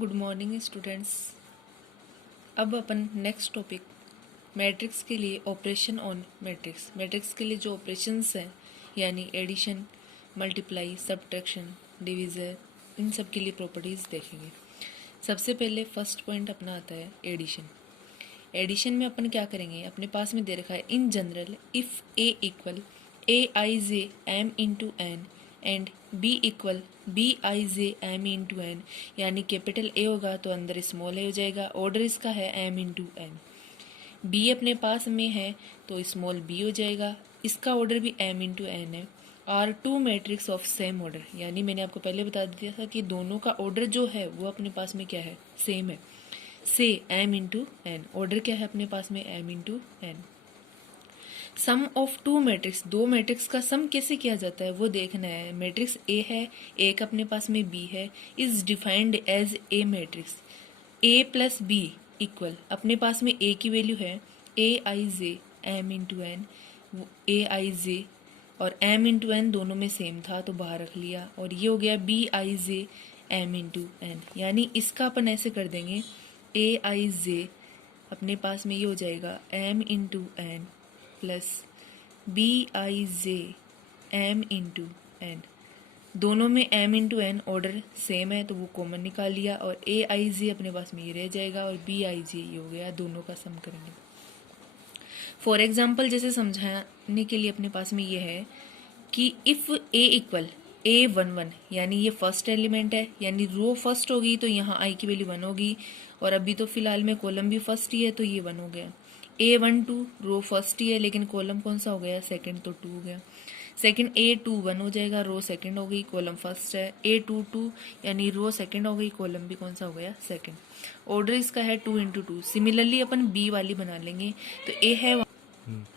Good morning students. अब अपन next topic matrix के लिए ऑपरेशन ऑन मैट्रिक्स के लिए जो ऑपरेशंस हैं यानी एडिशन, मल्टीप्लाई, सब्ट्रैक्शन, डिवीज़र, इन सब के लिए प्रॉपर्टीज़ देखेंगे। सबसे पहले फर्स्ट पॉइंट अपना आता है एडिशन। एडिशन में अपन क्या करेंगे, अपने पास में दे रखा है in general if A equal A I J M into N and B equal B I J M into N, यानी कैपिटल ए होगा तो अंदर स्मॉल ए हो जाएगा। ऑर्डर इसका है एम इंटू एन। बी अपने पास में है तो स्मॉल बी हो जाएगा, इसका ऑर्डर भी एम इंटू एन है। Are two matrix of same order, यानी मैंने आपको पहले बता दिया था कि दोनों का ऑर्डर जो है वो अपने पास में क्या है, सेम है। से एम इंटू एन, ऑर्डर क्या है अपने पास में, M into N. Sum of two matrix, दो मैट्रिक्स का सम कैसे किया जाता है वो देखना है। मैट्रिक्स ए है, एक अपने पास में बी है, is defined as a matrix A plus B equal, अपने पास में ए की वैल्यू है A I J M into N, A I J और एम इंटू एन दोनों में सेम था तो बाहर रख लिया, और ये हो गया B I J M into N, यानी इसका अपन ऐसे कर देंगे ए आई जे अपने पास में ये हो जाएगा M into N plus B I J M into N, दोनों में M into N order same है तो वो कॉमन निकाल लिया, और ए आई जे अपने पास में ये रह जाएगा और बी आई जे ये हो गया, दोनों का सम करेंगे। फॉर एग्जाम्पल जैसे समझाने के लिए अपने पास में ये है कि if A equal A one one, यानी ये फर्स्ट एलिमेंट है, यानी रो फर्स्ट होगी तो यहाँ आई की वैल्यू वन होगी, और अभी तो फिलहाल में कॉलम भी फर्स्ट ही है तो ये वन हो गया। ए वन टू रो फर्स्ट ही है लेकिन कॉलम कौन सा हो गया, सेकंड, तो टू हो गया। सेकंड ए टू वन हो जाएगा, रो सेकंड हो गई, कॉलम फर्स्ट है। ए टू टू यानी रो सेकंड हो गई, कॉलम भी कौन सा हो गया, सेकंड। ऑर्डर इसका है टू इंटू टू। सिमिलरली अपन बी वाली बना लेंगे, तो ए है,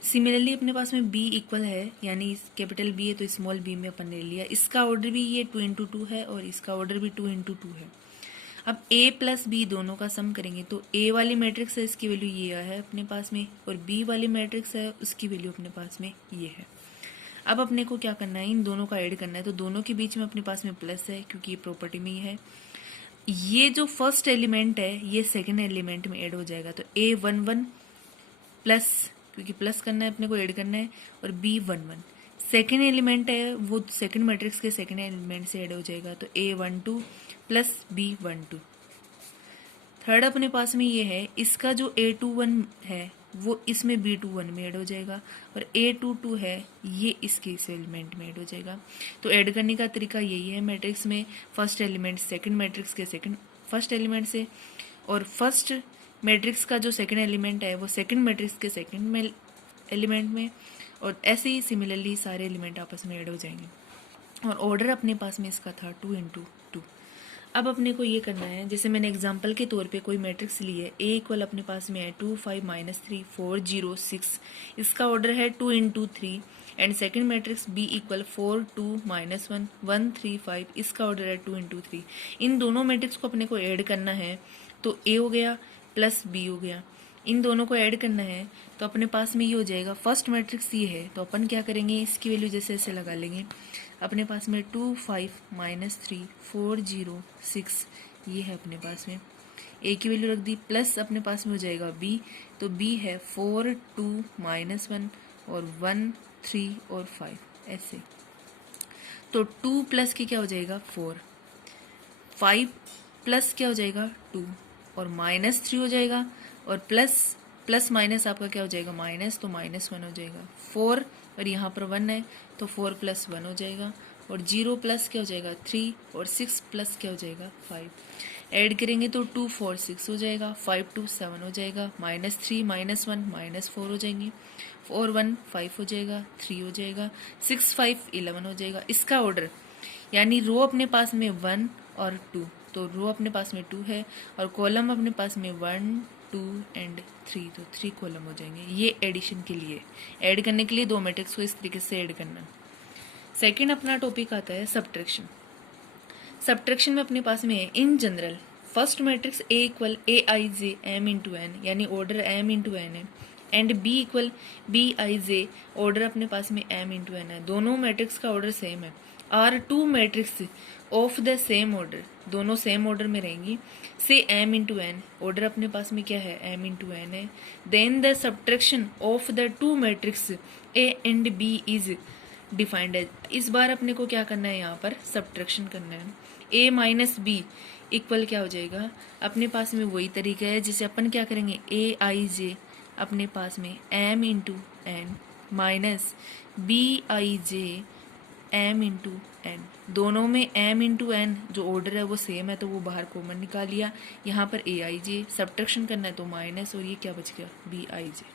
सिमिलरली अपने पास में बी इक्वल है, यानी कैपिटल बी है तो स्मॉल बी में अपन ले लिया, इसका ऑर्डर भी ये टू इंटू टू है और इसका ऑर्डर भी टू इंटू टू है। अब a प्लस बी दोनों का सम करेंगे तो a वाली मैट्रिक्स है इसकी वैल्यू ये है अपने पास में, और b वाली मैट्रिक्स है उसकी वैल्यू अपने पास में ये है। अब अपने को क्या करना है, इन दोनों का ऐड करना है, तो दोनों के बीच में अपने पास में प्लस है क्योंकि ये प्रॉपर्टी में ही है। ये जो फर्स्ट एलिमेंट है ये सेकेंड एलिमेंट में ऐड हो जाएगा, तो a वन वन प्लस, क्योंकि प्लस करना है अपने को ऐड करना है, और b one one second element है वो सेकेंड मैट्रिक्स के सेकेंड एलिमेंट से ऐड हो जाएगा, तो a one two plus B one two. Third अपने पास में ये है, इसका जो ए टू वन है वो इसमें बी टू वन में ऐड हो जाएगा, और ए टू टू है ये इसके इस एलिमेंट में ऐड हो जाएगा। तो ऐड करने का तरीका यही है मैट्रिक्स में, फर्स्ट एलिमेंट सेकंड मैट्रिक्स के सेकंड फर्स्ट एलिमेंट से, और फर्स्ट मैट्रिक्स का जो सेकंड एलिमेंट है वो सेकंड मैट्रिक्स के सेकंड एलिमेंट में, और ऐसे ही सिमिलरली सारे एलिमेंट आपस में ऐड हो जाएंगे। और ऑर्डर अपने पास में इसका था टू इंटू टू। अब अपने को ये करना है, जैसे मैंने एग्जांपल के तौर पे कोई मैट्रिक्स ली है, ए इक्वल अपने पास में है 2 5 -3 4 0 6, इसका ऑर्डर है 2 into 3, and second matrix B equal 4 2 -1 1 3 5, इसका ऑर्डर है 2 इंटू 3। इन दोनों मैट्रिक्स को अपने को ऐड करना है, तो ए हो गया प्लस बी हो गया, इन दोनों को ऐड करना है तो अपने पास में ये हो जाएगा। फर्स्ट मैट्रिक्स ये है तो अपन क्या करेंगे, इसकी वैल्यू जैसे ऐसे लगा लेंगे। अपने पास में 2 5 -3 4 0 6 ये है अपने पास में, ए की वैल्यू रख दी, प्लस अपने पास में हो जाएगा बी, तो बी है 4 2 -1 और 1 3 और 5 ऐसे। तो 2 प्लस के क्या हो जाएगा 4, 5 प्लस क्या हो जाएगा 2 और -3 हो जाएगा, और प्लस माइनस आपका क्या हो जाएगा माइनस, तो -1 हो जाएगा। 4 और यहाँ पर 1 है तो 4 + 1 हो जाएगा, और 0 प्लस क्या हो जाएगा 3, और 6 प्लस क्या हो जाएगा 5। ऐड करेंगे तो 2 4 6 हो जाएगा, 5 2 7 हो जाएगा, -3 -1 -4 हो जाएंगे, 4 1 5 हो जाएगा, 3 हो जाएगा, 6 5 11 हो जाएगा। इसका ऑर्डर यानी रो अपने पास में 1 और 2, तो रो अपने पास में 2 है और कॉलम अपने पास में 1 2 एंड 3, तो 3 कॉलम हो जाएंगे। ये एडिशन के लिए, ऐड करने के लिए दो मैट्रिक्स को इस तरीके से ऐड करना। सेकंड अपना टॉपिक आता है सब्ट्रैक्शन। सब्ट्रैक्शन में अपने पास में है in general first matrix A equal A I J M into N, यानी ऑर्डर एम इंटू एन है, and B equal B I J, order अपने पास में एम इंटू एन है, दोनों मैट्रिक्स का ऑर्डर सेम है। Are two matrix of the same order, दोनों सेम ऑर्डर में रहेंगी, से m इंटू एन, ऑर्डर अपने पास में क्या है m इंटू एन है, then the subtraction of the two matrix a and b is defined है। इस बार अपने को क्या करना है, यहाँ पर सब्ट्रैक्शन करना है। a माइनस बी इक्वल क्या हो जाएगा, अपने पास में वही तरीका है जिसे अपन क्या करेंगे, ए आई जे अपने पास में m into N minus B I J m into N, दोनों में m इंटू एन जो ऑर्डर है वो सेम है तो वो बाहर कॉमन निकाल लिया। यहाँ पर ए आई जे सब्ट्रैक्शन करना है तो माइनस, और ये क्या बच गया बी आई जे।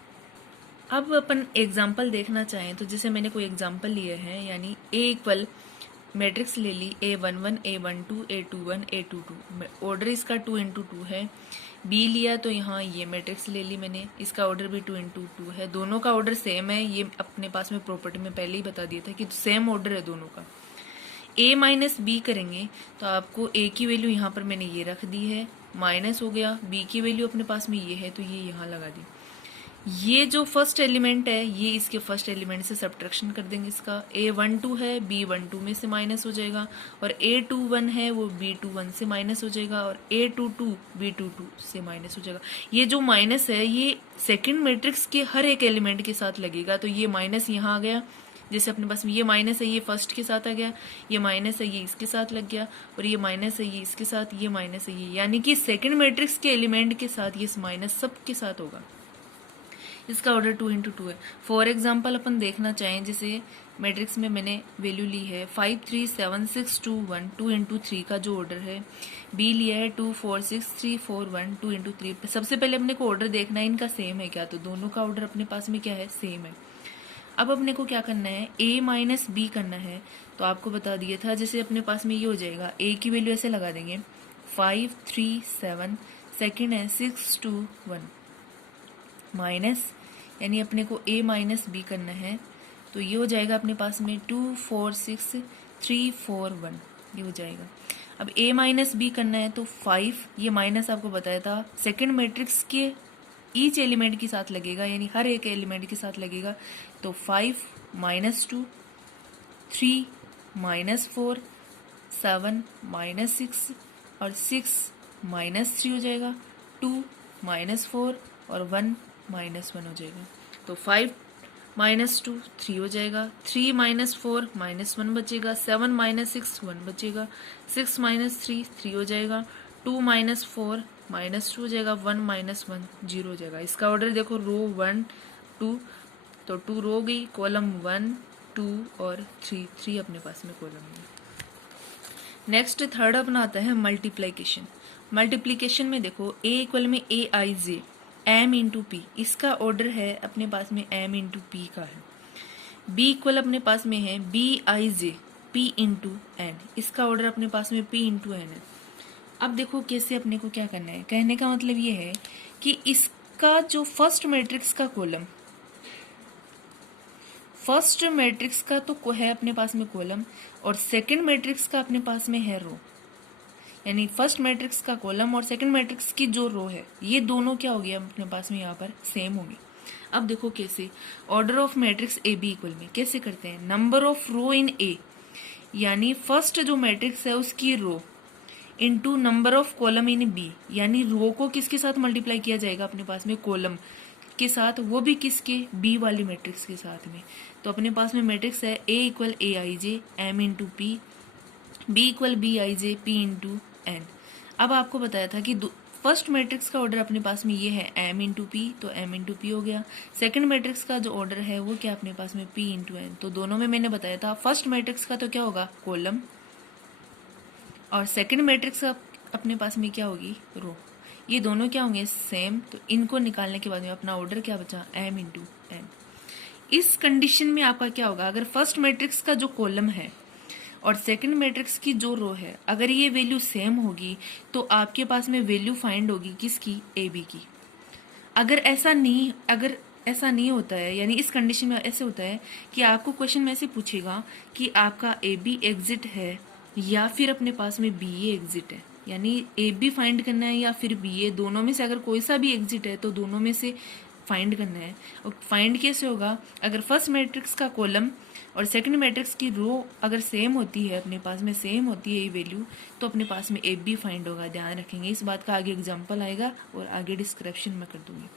अब अपन एग्जाम्पल देखना चाहें तो जैसे मैंने कोई एग्जाम्पल लिए हैं, यानी a इक्वल मैट्रिक्स ले ली A11 A12 A21 A22, order इसका 2 इंटू 2 है। B लिया तो यहाँ ये मैट्रिक्स ले ली मैंने, इसका ऑर्डर भी 2 इंटू 2 है, दोनों का ऑर्डर सेम है। ये अपने पास में प्रॉपर्टी में पहले ही बता दिया था कि सेम ऑर्डर है दोनों का। A माइनस बी करेंगे तो आपको A की वैल्यू यहाँ पर मैंने ये रख दी है, माइनस हो गया, B की वैल्यू अपने पास में ये है तो ये यहाँ लगा दी। ये जो फर्स्ट एलिमेंट है ये इसके फर्स्ट एलिमेंट से सब्ट्रैक्शन कर देंगे, इसका A12 है B12 में से माइनस हो जाएगा, और A21 है वो B21 से माइनस हो जाएगा, और A22 B22 से माइनस हो जाएगा। ये जो माइनस है ये सेकंड मैट्रिक्स के हर एक एलिमेंट के साथ लगेगा, तो ये माइनस यहाँ आ गया, जैसे अपने पास में ये माइनस है ये फर्स्ट के साथ आ गया, ये माइनस है ये इसके साथ लग गया, और ये माइनस है ये इसके साथ, ये माइनस है ये, यानी कि सेकंड मैट्रिक्स के एलिमेंट के साथ ये माइनस सब के साथ होगा। इसका ऑर्डर 2 इंटू 2 है। फॉर एग्जाम्पल अपन देखना चाहें, जैसे मैट्रिक्स में मैंने वैल्यू ली है 5 3 7 6 2 1, 2 इंटू 3 का जो ऑर्डर है। बी लिया है 2 4 6 3 4 1, 2 इंटू 3। सबसे पहले अपने को ऑर्डर देखना है इनका सेम है क्या, तो दोनों का ऑर्डर अपने पास में क्या है, सेम है। अब अपने को क्या करना है, a माइनस बी करना है, तो आपको बता दिया था जैसे अपने पास में ये हो जाएगा, a की वैल्यू ऐसे लगा देंगे 5 3 7, सेकेंड है 6 2 1 माइनस, यानी अपने को a माइनस बी करना है तो ये हो जाएगा अपने पास में 2 4 6 3 4 1, ये हो जाएगा। अब a माइनस बी करना है तो 5, ये माइनस आपको बताया था सेकंड मैट्रिक्स के ईच एलिमेंट के साथ लगेगा, यानी हर एक एलिमेंट के साथ लगेगा, तो 5 माइनस 2 3 माइनस 4 7 माइनस 6 और 6 माइनस 3 हो जाएगा, 2 माइनस 4 और 1 माइनस 1 हो जाएगा। तो 5 माइनस 2 3 हो जाएगा, 3 माइनस 4 माइनस 1 बचेगा, 7 माइनस 6 1 बचेगा, 6 माइनस 3 3 हो जाएगा, 2 माइनस 4 माइनस 2 हो जाएगा, 1 माइनस 1 0 हो जाएगा। इसका ऑर्डर देखो रो 1 2, तो 2 रो गई, कॉलम 1 2 और 3 अपने पास में कॉलम है। नेक्स्ट थर्ड अपना आता है मल्टीप्लीकेशन। मल्टीप्लीकेशन में देखो a इक्वल में a I J m into P, इसका ऑर्डर है अपने पास में m इंटू पी का है। b इक्वल अपने पास में है b आई जे p इंटू एन, इसका ऑर्डर अपने पास में p इंटू एन है। अब देखो कैसे अपने को क्या करना है, कहने का मतलब ये है कि इसका जो फर्स्ट मैट्रिक्स का कॉलम, फर्स्ट मैट्रिक्स का तो है अपने पास में कॉलम, और सेकंड मैट्रिक्स का अपने पास में है रो, यानी फर्स्ट मैट्रिक्स का कॉलम और सेकंड मैट्रिक्स की जो रो है ये दोनों क्या हो गया अपने पास में यहाँ पर सेम होगी। अब देखो कैसे, order of matrix A B equal में कैसे करते हैं, नंबर ऑफ रो इन ए, यानी फर्स्ट जो मैट्रिक्स है उसकी row into number of column in B, यानी रो को किसके साथ मल्टीप्लाई किया जाएगा अपने पास में, कॉलम के साथ, वो भी किसके, बी वाली मैट्रिक्स के साथ में। तो अपने पास में मैट्रिक्स है A equal A I J M into P, B equal B I J P into N. अब आपको बताया था कि फर्स्ट मैट्रिक्स का ऑर्डर अपने पास में ये है m इंटू पी, तो m इंटू पी हो गया। सेकंड मैट्रिक्स का जो ऑर्डर है वो क्या अपने पास में p इंटू एन, तो दोनों में मैंने बताया था फर्स्ट मैट्रिक्स का तो क्या होगा कॉलम, और सेकंड मैट्रिक्स का अपने पास में क्या होगी रो, ये दोनों क्या होंगे सेम। तो इनको निकालने के बाद में अपना ऑर्डर क्या बचा m इंटू एन। इस कंडीशन में आपका क्या होगा, अगर फर्स्ट मैट्रिक्स का जो कॉलम है और सेकंड मैट्रिक्स की जो रो है अगर ये वैल्यू सेम होगी तो आपके पास में वैल्यू फाइंड होगी किसकी, ए बी की। अगर ऐसा नहीं होता है, यानी इस कंडीशन में ऐसे होता है कि आपको क्वेश्चन में ऐसे पूछेगा कि आपका ए बी एग्जिट है या फिर अपने पास में बी ए एग्जिट है, यानी ए बी फाइंड करना है या फिर बी ए, दोनों में से अगर कोई सा भी एग्जिट है तो दोनों में से फाइंड करना है। और फाइंड कैसे होगा, अगर फर्स्ट मैट्रिक्स का कॉलम और सेकंड मैट्रिक्स की रो अगर सेम होती है, अपने पास में सेम होती है ये वैल्यू, तो अपने पास में ए बी फाइंड होगा। ध्यान रखेंगे इस बात का, आगे एग्जाम्पल आएगा और आगे डिस्क्रिप्शन में कर दूंगी।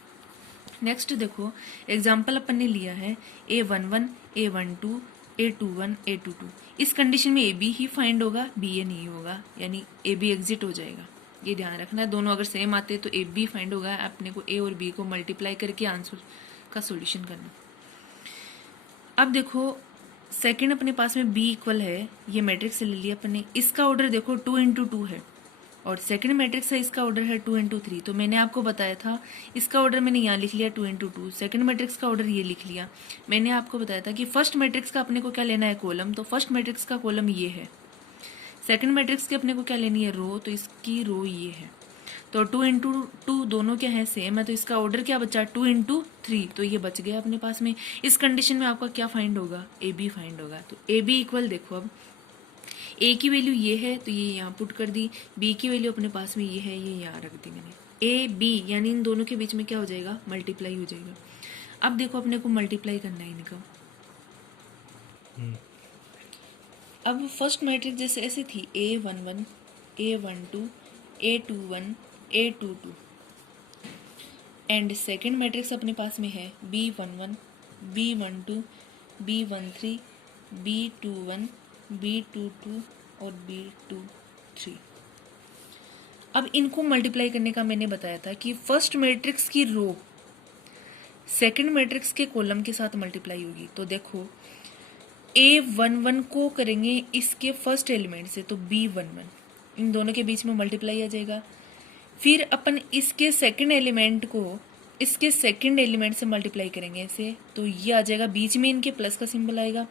नेक्स्ट देखो एग्जाम्पल अपन ने लिया है A11, A12, A21, A22। इस कंडीशन में ए बी ही फाइंड होगा, बी ए नहीं होगा, यानी ए बी एग्जिट हो जाएगा। ये ध्यान रखना है, दोनों अगर सेम आते हैं तो ए बी फाइंड होगा। अपने को ए और बी को मल्टीप्लाई करके आंसर का सॉल्यूशन करना। अब देखो सेकंड अपने पास में बी इक्वल है, ये मैट्रिक्स से ले लिया अपन ने। इसका ऑर्डर देखो 2 इंटू 2 है और सेकंड मैट्रिक्स है, इसका ऑर्डर है 2 इंटू 3। तो मैंने आपको बताया था इसका ऑर्डर मैंने यहाँ लिख लिया 2 इंटू 2, सेकंड मैट्रिक्स का ऑर्डर ये लिख लिया। मैंने आपको बताया था कि फर्स्ट मैट्रिक्स का अपने को क्या लेना है, कॉलम। तो फर्स्ट मैट्रिक्स का कॉलम ये है, सेकंड मैट्रिक्स की अपने को क्या लेनी है, रो। तो इसकी रो ये है। तो 2 इंटू 2 दोनों क्या है, सेम है। तो इसका ऑर्डर क्या बचा, 2 इंटू 3। तो ये बच गया अपने पास में। इस कंडीशन में आपका क्या फाइंड होगा, ए बी फाइंड होगा। तो ए बी इक्वल देखो, अब ए की वैल्यू ये है तो ये यहाँ पुट कर दी, बी की वैल्यू अपने पास में ये है, ये यहाँ रख दी मैंने। ए बी यानी इन दोनों के बीच में क्या हो जाएगा, मल्टीप्लाई हो जाएगा। अब देखो अपने को मल्टीप्लाई करना है इनका। अब फर्स्ट मैट्रिक्स जैसे ऐसे थी A11, A12, A21, A22 and second matrix अपने पास में है B11, B12, B13, B21, B22 और B23। अब इनको मल्टीप्लाई करने का मैंने बताया था कि फर्स्ट मैट्रिक्स की रो सेकंड मैट्रिक्स के कॉलम के साथ मल्टीप्लाई होगी। तो देखो A11 को करेंगे इसके फर्स्ट एलिमेंट से, तो B11 इन दोनों के बीच में मल्टीप्लाई आ जाएगा। फिर अपन इसके सेकंड एलिमेंट को इसके सेकंड एलिमेंट से मल्टीप्लाई करेंगे ऐसे, तो ये आ जाएगा, बीच में इनके प्लस का सिंबल आएगा।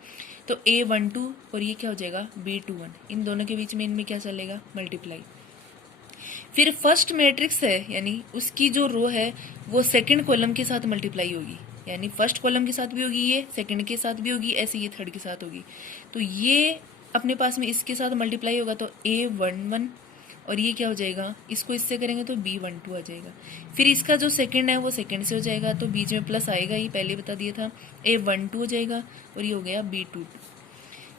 तो A12 और ये क्या हो जाएगा, B21, इन दोनों के बीच में इनमें क्या चलेगा, मल्टीप्लाई। फिर फर्स्ट मैट्रिक्स है यानी उसकी जो रो है वो सेकंड कॉलम के साथ मल्टीप्लाई होगी, यानी फर्स्ट कॉलम के साथ भी होगी, ये सेकंड के साथ भी होगी, ऐसे ये थर्ड के साथ होगी। तो ये अपने पास में इसके साथ मल्टीप्लाई होगा, तो A11 और ये क्या हो जाएगा, इसको इससे करेंगे तो B12 आ जाएगा। फिर इसका जो सेकंड है वो सेकंड से हो जाएगा, तो बीच में प्लस आएगा, ये पहले बता दिया था। A12 हो जाएगा और ये हो गया B22।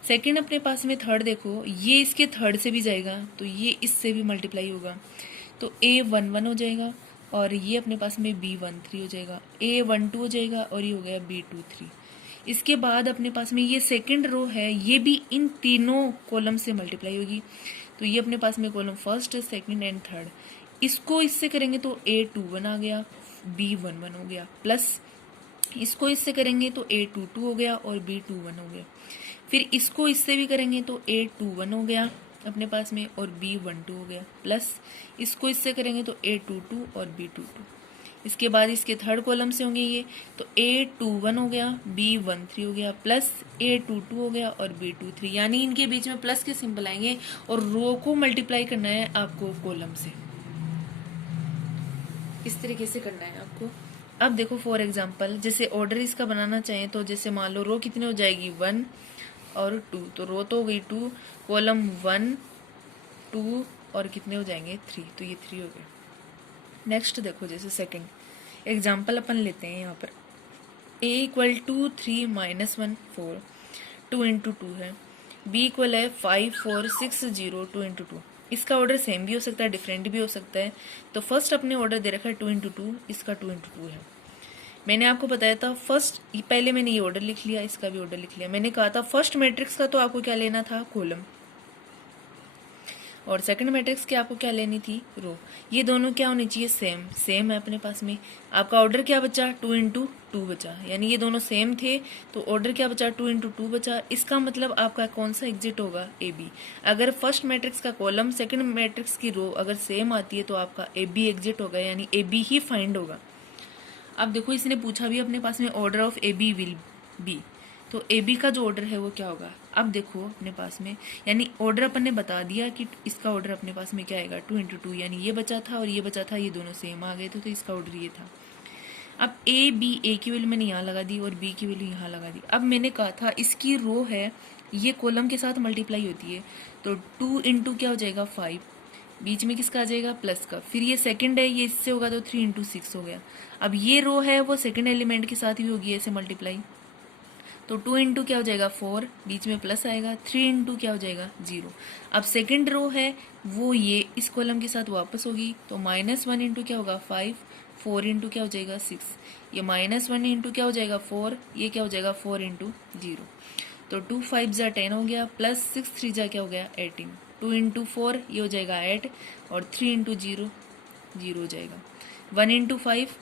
सेकंड अपने पास में थर्ड देखो, ये इसके थर्ड से भी जाएगा, तो ये इससे भी मल्टीप्लाई होगा, तो A11 हो जाएगा और ये अपने पास में B13 हो जाएगा, A12 हो जाएगा और ये हो गया B23। इसके बाद अपने पास में ये सेकंड रो है, ये भी इन तीनों कॉलम से मल्टीप्लाई होगी। तो ये अपने पास में column first, second and third, इसको इससे करेंगे तो A21 आ गया, B11 हो गया, प्लस इसको इससे करेंगे तो A22 हो गया और B21 हो गया। फिर इसको इससे भी करेंगे तो A21 हो गया अपने पास में और B12 हो गया, प्लस इसको इससे करेंगे तो A22 और B22। इसके बाद इसके थर्ड कॉलम से होंगे ये, तो A21 हो गया, B13 हो गया, प्लस A22 हो गया और B23, यानी इनके बीच में प्लस के सिंबल आएंगे और रो को मल्टीप्लाई करना है आपको कॉलम से। इस तरीके से करना है आपको। अब देखो फॉर एग्जांपल जैसे ऑर्डर इसका बनाना चाहें तो जैसे मान लो रो कितनी हो जाएगी, 1 और 2, तो रो तो हो गई 2, कॉलम 1, 2 और कितने हो जाएंगे 3, तो ये 3 हो गए। नेक्स्ट देखो जैसे सेकंड एग्जांपल अपन लेते हैं यहाँ पर A इक्वल टू 3 -1 4, 2 इंटू 2 है, B इक्वल है 5 4 6 0 2 इंटू 2। इसका ऑर्डर सेम भी हो सकता है, डिफरेंट भी हो सकता है। तो फर्स्ट अपने ऑर्डर दे रखा है 2 इंटू 2, इसका 2 इंटू 2 है। मैंने आपको बताया था फर्स्ट, पहले मैंने ये ऑर्डर लिख लिया, इसका भी ऑर्डर लिख लिया। मैंने कहा था फर्स्ट मैट्रिक्स का तो आपको क्या लेना था, कॉलम, और सेकंड मैट्रिक्स की आपको क्या लेनी थी, रो। ये दोनों क्या होनी चाहिए, सेम। सेम है अपने पास में। आपका ऑर्डर क्या बचा, 2 इंटू 2 बचा, यानी ये दोनों सेम थे तो ऑर्डर क्या बचा, 2 इंटू 2 बचा। इसका मतलब आपका कौन सा एग्जिट होगा, ए बी। अगर फर्स्ट मैट्रिक्स का कॉलम सेकंड मैट्रिक्स की रो अगर सेम आती है तो आपका ए बी एग्जिट होगा, यानी ए बी ही फाइंड होगा। अब देखो इसने पूछा भी अपने पास में order of A B will be, तो ए बी का जो ऑर्डर है वो क्या होगा। अब देखो अपने पास में, यानी ऑर्डर अपन ने बता दिया कि इसका ऑर्डर अपने पास में क्या आएगा, 2 इंटू 2, यानी ये बचा था और ये बचा था, ये दोनों सेम आ गए थे, तो इसका ऑर्डर ये था। अब ए की वैल्यू मैंने यहाँ लगा दी और बी की वैल्यू यहाँ लगा दी। अब मैंने कहा था इसकी रो है, ये कॉलम के साथ मल्टीप्लाई होती है, तो 2 इंटू क्या हो जाएगा 5, बीच में किसका आ जाएगा, प्लस का। फिर ये सेकंड है, ये इससे होगा तो 3 इंटू 6 हो गया। अब ये रो है वो सेकंड एलिमेंट के साथ भी होगी ऐसे मल्टीप्लाई, तो 2 इंटू क्या हो जाएगा 4, बीच में प्लस आएगा, 3 इंटू क्या हो जाएगा 0। अब सेकंड रो है वो ये इस कॉलम के साथ वापस होगी, तो -1 इंटू क्या होगा 5, 4 इंटू क्या हो जाएगा 6, ये -1 इंटू क्या हो जाएगा 4, ये क्या हो जाएगा 4 इंटू 0। तो 2 5 जा 10 हो गया, प्लस 6 3 जा क्या हो गया 18, 2 इंटू 4 ये हो जाएगा 8, और 3 इंटू 0 0 हो जाएगा। 1 इंटू 5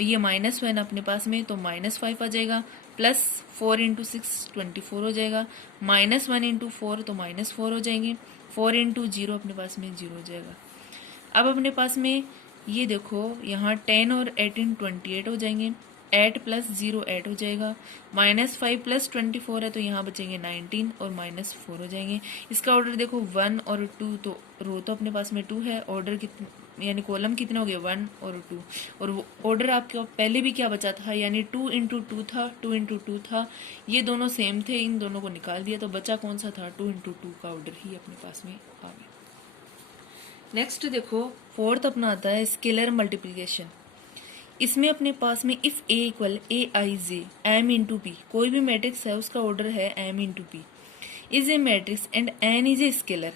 ये -1 अपने पास में, तो -5 आ जाएगा, प्लस 4 इंटू 6 24 हो जाएगा, -1 इंटू 4 तो -4 हो जाएंगे, 4 इंटू 0 अपने पास में 0 हो जाएगा। अब अपने पास में ये देखो यहाँ 10 और 18 28 हो जाएंगे, 8 प्लस 0 8 हो जाएगा, -5 प्लस 24 है तो यहाँ बचेंगे 19 और -4 हो जाएंगे। इसका ऑर्डर देखो 1 और 2, तो रो तो अपने पास में 2 है, ऑर्डर कितने यानी कॉलम कितने हो गए 1 और 2, और वो ऑर्डर आपके पहले भी क्या बचा था यानी 2 इंटू 2 था, 2 इंटू 2 था, ये दोनों सेम थे, इन दोनों को निकाल दिया तो बचा कौन सा था 2 इंटू 2 का ऑर्डर ही अपने पास में आ गया। नेक्स्ट देखो फोर्थ अपना आता है स्केलर मल्टीप्लिकेशन। इसमें अपने पास में if A equal A I J M into P, कोई भी मैट्रिक्स है उसका ऑर्डर है M into P, is a matrix and N is a scalar,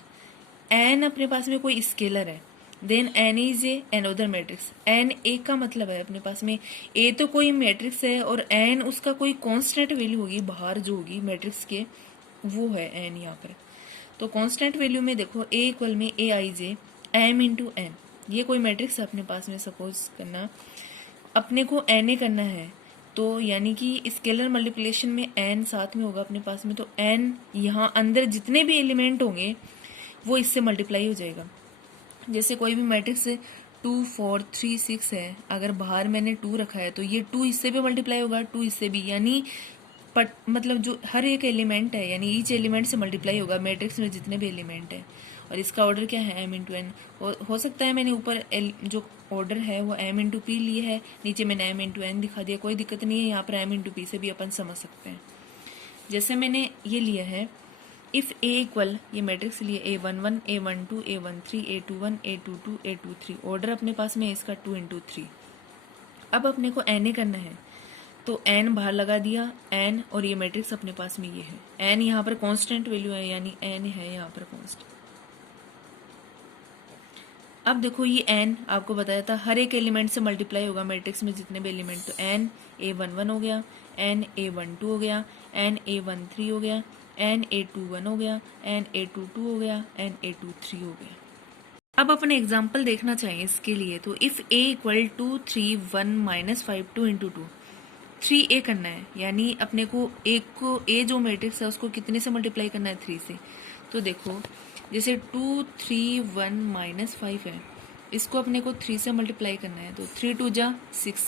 N अपने पास में कोई स्केलर है, then N is a another matrix, N A का मतलब है अपने पास में ए तो कोई मैट्रिक्स है और एन उसका कोई कांस्टेंट वैल्यू होगी बाहर जो होगी मैट्रिक्स के, वो है एन यहाँ पर। तो कांस्टेंट वैल्यू में देखो ए इक्वल में A I J M into N, ये कोई मैट्रिक्स है अपने पास में, सपोज करना अपने को एन ए करना है, तो यानी कि स्केलर मल्टीप्लिकेशन में एन साथ में होगा अपने पास में, तो एन यहाँ अंदर जितने भी एलिमेंट होंगे वो इससे मल्टीप्लाई हो जाएगा। जैसे कोई भी मैट्रिक्स 2 4 3 6 है, अगर बाहर मैंने 2 रखा है तो ये 2 इससे भी मल्टीप्लाई होगा, 2 इससे भी, यानी मतलब जो हर एक एलिमेंट है यानी ईच एलिमेंट से मल्टीप्लाई होगा मैट्रिक्स में जितने भी एलिमेंट है। और इसका ऑर्डर क्या है एम इंटू एन, हो सकता है मैंने ऊपर जो ऑर्डर है वो एम इंटू पी लिए है, नीचे मैंने एम इंटू एन दिखा दिया, कोई दिक्कत नहीं है, यहाँ पर एम इंटू पी से भी अपन समझ सकते हैं। जैसे मैंने ये लिया है इफ ए इक्वल, ये मैट्रिक्स लिए A11 A12 A13 A21 A22 A23, order अपने पास में है इसका 2 इंटू 3। अब अपने को एन ए करना है तो एन बाहर लगा दिया एन, और ये मैट्रिक्स अपने पास में ये है, एन यहाँ पर कांस्टेंट वैल्यू है यानी एन है यहाँ पर कांस्टेंट। अब देखो ये एन आपको बताया था हर एक एलिमेंट से मल्टीप्लाई होगा मैट्रिक्स में जितने भी एलिमेंट, तो एन A11 हो गया, एन A12 हो गया, एन A13 हो गया, एन A21 हो गया, एन A22 हो गया, एन A23 हो गया। अब अपने एग्जाम्पल देखना चाहिए इसके लिए, तो इफ ए इक्वल 2 3 1 -5 2 इंटू 2, 3 ए करना है यानी अपने को एक को ए जो मैट्रिक्स है उसको कितने से मल्टीप्लाई करना है 3 से। तो देखो जैसे 2 3 1 -5 है, इसको अपने को 3 से मल्टीप्लाई करना है, तो 3 2 जा 6,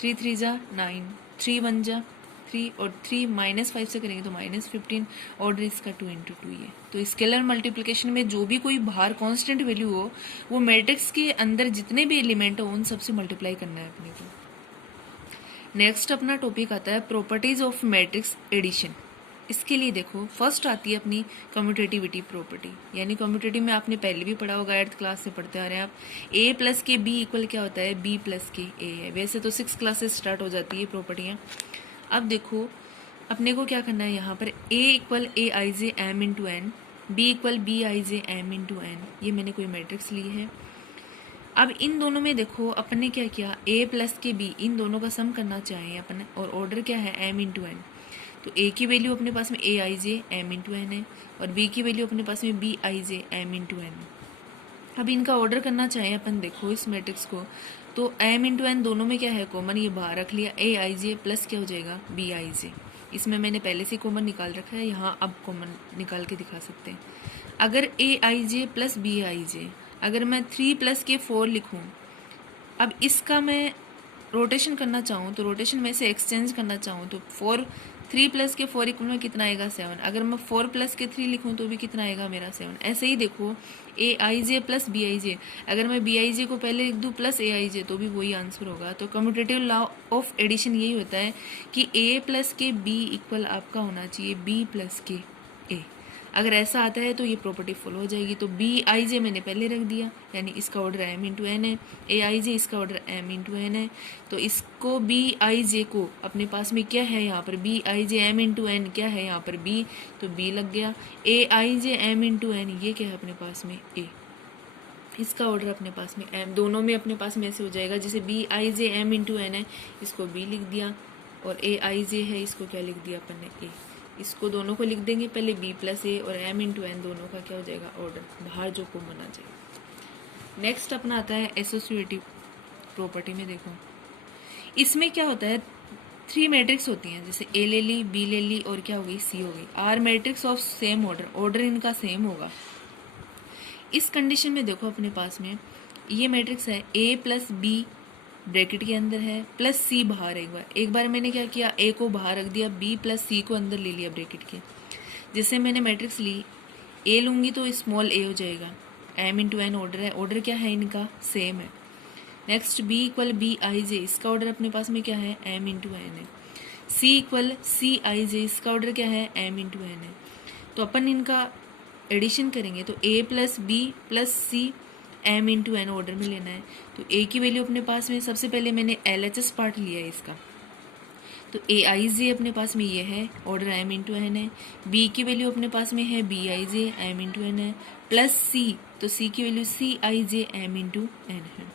3 3 जा 9, 3 1 जा 3, और 3 -5 से करेंगे तो -15, ऑर्डर इसका 2 इंटू 2 ये। तो स्केलर मल्टीप्लिकेशन में जो भी कोई बाहर कांस्टेंट वैल्यू हो वो मैट्रिक्स के अंदर जितने भी एलिमेंट हो उन सबसे मल्टीप्लाई करना है अपने को। नेक्स्ट अपना टॉपिक आता है प्रॉपर्टीज ऑफ मैट्रिक्स एडिशन। इसके लिए देखो फर्स्ट आती है अपनी कम्यूटेटिविटी प्रॉपर्टी, यानी कम्यूटेटिव में आपने पहले भी पढ़ा होगा, 8th क्लास से पढ़ते आ रहे हैं आप। ए प्लस के बी इक्वल क्या होता है, बी प्लस के ए है, वैसे तो 6 क्लासेस स्टार्ट हो जाती है प्रॉपर्टियाँ। अब देखो अपने को क्या करना है यहाँ पर, A equal A I J M into N, B equal B I J M into N, ये मैंने कोई मैट्रिक्स ली है। अब इन दोनों में देखो अपन ने क्या किया, ए प्लस के बी इन दोनों का सम करना चाहिए अपन, और ऑर्डर क्या है एम इंटू एन। तो ए की वैल्यू अपने पास में A I J M into N है, और बी की वैल्यू अपने पास में B I J M into N है। अब इनका ऑर्डर करना चाहिए अपन, देखो इस मैट्रिक्स को, तो एम इंटू एन दोनों में क्या है कॉमन, ये बाहर रख लिया, ए आई जे प्लस क्या हो जाएगा बी आई जे, इसमें मैंने पहले से कॉमन निकाल रखा है, यहाँ अब कॉमन निकाल के दिखा सकते हैं। अगर ए I J plus B I जे, अगर मैं 3 प्लस के 4 लिखूँ, अब इसका मैं रोटेशन करना चाहूँ तो रोटेशन में से एक्सचेंज करना चाहूँ तो 3 प्लस के 4 इक्वल में कितना आएगा 7, अगर मैं 4 प्लस के 3 लिखूँ तो भी कितना आएगा मेरा 7। ऐसे ही देखो A I J plus B I जे, अगर मैं बी आई जे को पहले लिख दूँ प्लस ए आई जे तो भी वही आंसर होगा। तो कम्यूटेटिव लॉ ऑफ एडिशन यही होता है कि ए प्लस के बी इक्वल आपका होना चाहिए बी प्लस के ए। अगर ऐसा आता है तो ये प्रॉपर्टी फॉलो हो जाएगी। तो बी आई जे मैंने पहले रख दिया, यानी इसका ऑर्डर एम इंटू एन है, ए आई जे इसका ऑर्डर एम इंटू एन है। तो इसको बी आई जे को अपने पास में क्या है यहाँ पर, B I J M into N क्या है यहाँ पर बी, तो बी लग गया। A I J M into N ये क्या है अपने पास में ए, इसका ऑर्डर अपने पास में एम, दोनों में अपने पास में ऐसे हो जाएगा जैसे B I J M into N है, इसको बी लिख दिया, और ए आई जे है इसको क्या लिख दिया अपन ने ए। इसको दोनों को लिख देंगे पहले बी प्लस ए, और एम इंटू एन दोनों का क्या हो जाएगा ऑर्डर, बाहर जो कॉमन आ जाएगा। नेक्स्ट अपना आता है एसोसिएटिव प्रॉपर्टी में। देखो इसमें क्या होता है, 3 मैट्रिक्स होती हैं, जैसे ए ले ली, बी ले ली, और क्या हो गई सी हो गई। Are matrix of same order, order इनका सेम होगा। इस कंडीशन में देखो अपने पास में ये मैट्रिक्स है ए प्लस बी ब्रैकेट के अंदर है, प्लस सी बाहर। एक बार मैंने क्या किया, ए को बाहर रख दिया, बी प्लस सी को अंदर ले लिया ब्रैकेट के। जैसे मैंने मैट्रिक्स ली, ए लूँगी तो स्मॉल ए हो जाएगा, एम इंटू एन ऑर्डर है, ऑर्डर क्या है इनका सेम है। Next B equal B I J, इसका ऑर्डर अपने पास में क्या है एम इंटू एन है। सी इक्वल सी आई जे, इसका ऑर्डर क्या है एम इंटू एन है। तो अपन इनका एडिशन करेंगे तो A plus B plus C M into N order में लेना है। तो ए की वैल्यू अपने पास में सबसे पहले मैंने एल एच एस पार्ट लिया है इसका, तो ए आई जे अपने पास में ये है, ऑर्डर एम इंटू एन है। बी की वैल्यू अपने पास में है B I J M into N है, प्लस सी, तो सी की value C I J M into N है।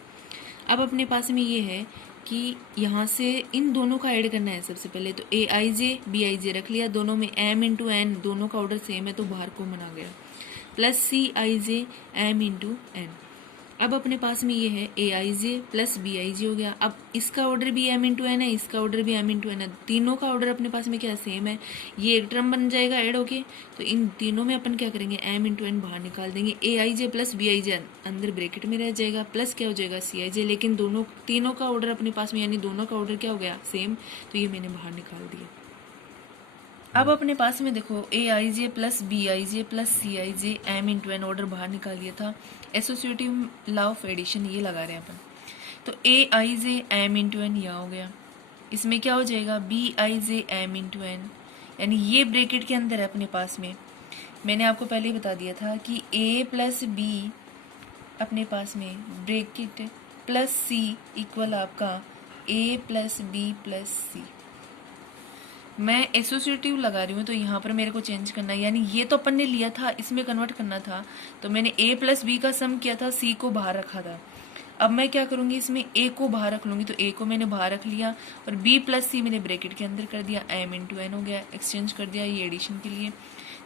अब अपने पास में ये है कि यहाँ से इन दोनों का ऐड करना है सबसे पहले, तो A I J B I जे रख लिया, दोनों में एम इंटू एन, दोनों का ऑर्डर सेम है तो बाहर कॉमन आ गया, plus C I J M into N. अब अपने पास में ये है A I J plus B I जे हो गया। अब इसका ऑर्डर भी एम इंटू एन है, इसका ऑर्डर भी एम इंटू एन है, तीनों का ऑर्डर अपने पास में क्या सेम है, ये एक टर्म बन जाएगा ऐड होके। तो इन तीनों में अपन क्या करेंगे, एम इंटू एन बाहर निकाल देंगे, ए I J plus B I जे अंदर ब्रैकेट में रह जाएगा, प्लस क्या हो जाएगा सी आई जे, लेकिन तीनों का ऑर्डर अपने पास में, यानी दोनों का ऑर्डर क्या हो गया सेम, तो ये मैंने बाहर निकाल दिया। अब अपने पास में देखो A I J plus B I J plus C I J M into N order बाहर निकाल दिया था। एसोसिएटिव लॉ ऑफ एडिशन ये लगा रहे हैं अपन, तो A I J M into N यहाँ हो गया, इसमें क्या हो जाएगा B I J M into N, यानी ये ब्रैकेट के अंदर है अपने पास में। मैंने आपको पहले ही बता दिया था कि ए प्लस बी अपने पास में ब्रैकेट प्लस सी इक्वल आपका ए प्लस बी प्लस सी। मैं एसोसिएटिव लगा रही हूँ तो यहाँ पर मेरे को चेंज करना है, यानी ये तो अपन ने लिया था इसमें कन्वर्ट करना था, तो मैंने a प्लस बी का सम किया था, c को बाहर रखा था। अब मैं क्या करूँगी, इसमें a को बाहर रख लूँगी, तो a को मैंने बाहर रख लिया और b प्लस सी मैंने ब्रैकेट के अंदर कर दिया, m इंटू एन हो गया, एक्सचेंज कर दिया ये एडिशन के लिए।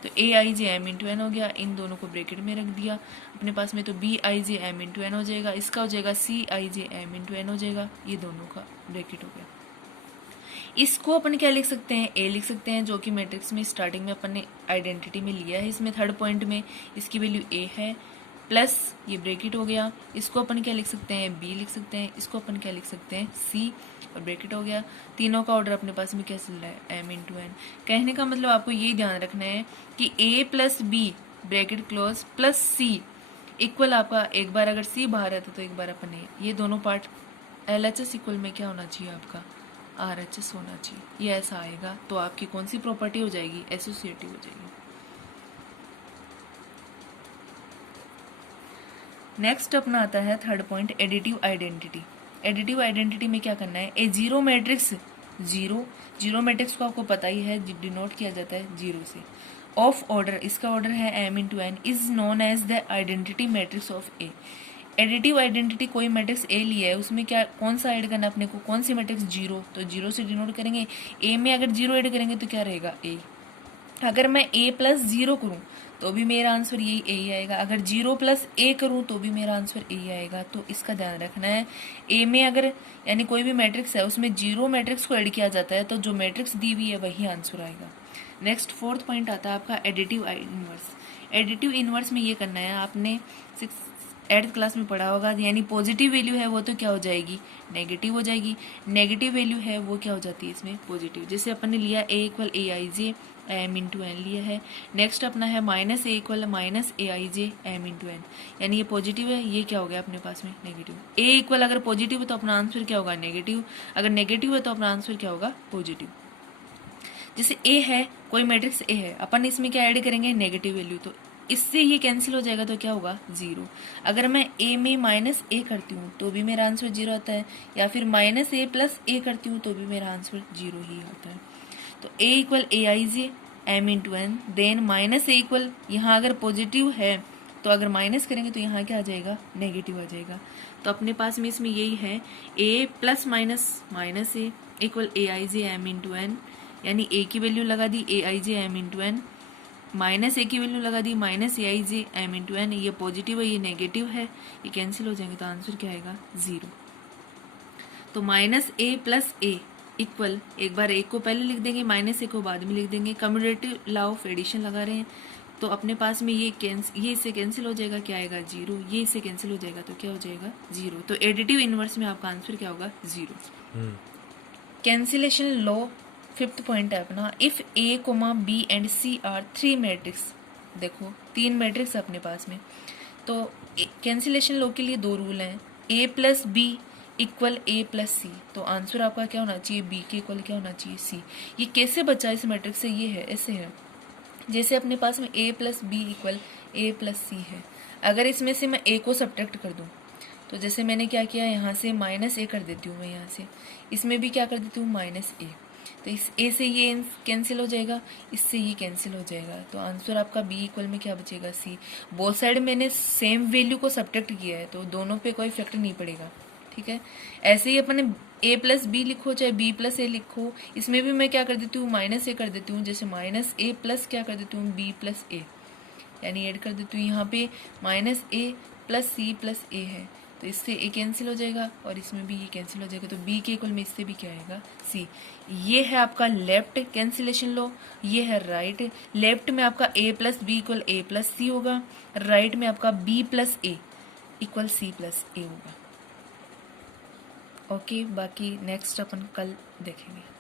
तो A I J M into N हो गया, इन दोनों को ब्रैकेट में रख दिया अपने पास में, तो B I J M into N हो जाएगा, इसका हो जाएगा C I J M into N हो जाएगा, ये दोनों का ब्रैकेट हो गया। इसको अपन क्या लिख सकते हैं, ए लिख सकते हैं, जो कि मैट्रिक्स में स्टार्टिंग में अपन ने आइडेंटिटी में लिया है, इसमें थर्ड पॉइंट में इसकी वैल्यू ए है, प्लस ये ब्रैकेट हो गया। इसको अपन क्या लिख सकते हैं, बी लिख सकते हैं, इसको अपन क्या लिख सकते हैं, सी, और ब्रैकेट हो गया। तीनों का ऑर्डर अपने पास में क्या चल रहा है, एम इंटू एन। कहने का मतलब आपको यही ध्यान रखना है कि A plus B bracket close plus C equal आपका, एक बार अगर सी बाहर रहता तो एक बार अपन ये दोनों part L H S equal में क्या होना चाहिए आपका, आर एच एस होना चाहिए। ये ऐसा आएगा तो आपकी कौन सी प्रॉपर्टी हो जाएगी, एसोसिएटिव हो जाएगी। नेक्स्ट अपना आता है third point, additive identity. Additive identity में क्या करना है, ए जीरो मैट्रिक्स, जीरो मैट्रिक्स को आपको पता ही है डिनोट किया जाता है जीरो से, ऑफ ऑर्डर, इसका ऑर्डर है M into N, is known as the identity matrix of A. Additive identity, कोई मैट्रिक्स ए लिया है उसमें क्या कौन सा ऐड करना है अपने को, कौन सी मैट्रिक्स, जीरो, तो जीरो से डिनोट करेंगे। ए में अगर जीरो ऐड करेंगे तो क्या रहेगा ए। अगर मैं ए प्लस जीरो करूँ तो भी मेरा आंसर यही ए ही आएगा, अगर जीरो प्लस ए करूँ तो भी मेरा आंसर ए ही आएगा। तो इसका ध्यान रखना है, ए में अगर यानी कोई भी मैट्रिक्स है उसमें जीरो मैट्रिक्स को ऐड किया जाता है तो जो मैट्रिक्स दी हुई है वही आंसर आएगा। नेक्स्ट फोर्थ पॉइंट आता है आपका एडिटिव इनवर्स। एडिटिव इनवर्स में ये करना है, आपने 8th क्लास में पढ़ा होगा, यानी पॉजिटिव वैल्यू है वो तो क्या हो जाएगी, नेगेटिव हो जाएगी, नेगेटिव वैल्यू है वो क्या हो जाती है इसमें, पॉजिटिव। जैसे अपन ने लिया ए equal A I J M into N लिया है। नेक्स्ट अपना है minus A equal minus A I J M into N, यानी ये पॉजिटिव है, ये क्या हो गया अपने पास में नेगेटिव। ए इक्वल अगर पॉजिटिव है तो अपना आंसर क्या होगा नेगेटिव, अगर नेगेटिव है तो अपना आंसर क्या होगा पॉजिटिव। जैसे ए है, कोई मैट्रिक्स ए है, अपन इसमें क्या ऐड करेंगे, नेगेटिव वैल्यू, तो इससे ये कैंसिल हो जाएगा, तो क्या होगा, 0। अगर मैं ए में माइनस ए करती हूँ तो भी मेरा आंसर 0 आता है, या फिर माइनस ए प्लस ए करती हूँ तो भी मेरा आंसर 0 ही होता है। तो A equal A I J M into N, then minus A equal, यहाँ अगर पॉजिटिव है तो अगर माइनस करेंगे तो यहाँ क्या आ जाएगा, नेगेटिव आ जाएगा। तो अपने पास में इसमें यही है, ए plus minus minus A equal A I J M into N, यानी ए की वैल्यू लगा दी ए I J M into N, minus ए की वैल्यू लगा दी minus A I J M into N, ये पॉजिटिव है ये नेगेटिव है, ये कैंसिल हो जाएंगे, तो आंसर क्या आएगा, 0। तो माइनस ए प्लस ए इक्वल, एक बार ए को पहले लिख देंगे, माइनस ए को बाद में लिख देंगे, कम्यूटेटिव लॉ ऑफ एडिशन लगा रहे हैं, तो अपने पास में ये इससे कैंसिल हो जाएगा, क्या आएगा, 0, ये इससे कैंसिल हो जाएगा तो क्या हो जाएगा, 0। तो एडिटिव इनवर्स में आपका आंसर क्या होगा, 0। कैंसिलेशन लॉ, 5th पॉइंट है अपना, if A comma B and C are 3 matrix, देखो 3 मैट्रिक्स अपने पास में, तो कैंसिलेशन लॉ के लिए 2 रूल हैं, ए प्लस बी इक्वल ए प्लस सी, तो आंसर आपका क्या होना चाहिए, बी के इक्वल क्या होना चाहिए, सी। ये कैसे बचा इस मैट्रिक्स से, ये है, ऐसे है, जैसे अपने पास में ए प्लस बी इक्वल ए प्लस सी है, अगर इसमें से मैं ए को सब्ट्रैक्ट कर दूं, तो जैसे मैंने क्या किया, यहाँ से माइनस ए कर देती हूँ मैं, यहाँ से इसमें भी क्या कर देती हूँ, माइनस ए, तो इस ए से ये कैंसिल हो जाएगा, इससे ये कैंसिल हो जाएगा, तो आंसर आपका बी इक्वल में क्या बचेगा, सी। बोथ साइड मैंने सेम वैल्यू को सब्ट्रैक्ट किया है, तो दोनों पे कोई इफेक्ट नहीं पड़ेगा, ठीक है। ऐसे ही अपने ए प्लस बी लिखो चाहे बी प्लस ए लिखो, इसमें भी मैं क्या कर देती हूँ, माइनस ए कर देती हूँ, जैसे माइनस ए प्लस क्या कर देती हूँ, बी प्लस ए, यानी ऐड कर देती हूँ, यहाँ पे माइनस ए प्लस सी प्लस ए है, तो इससे ए कैंसिल हो जाएगा और इसमें भी ये कैंसिल हो जाएगा, तो बी के इक्वल में इससे भी क्या आएगा, सी। ये है आपका लेफ्ट कैंसिलेशन लॉ, ये है राइट। लेफ्ट में आपका ए प्लस बी इक्वल ए प्लस सी होगा, राइट में आपका बी प्लस ए इक्वल सी प्लस ए होगा। ओके, बाकी नेक्स्ट अपन कल देखेंगे।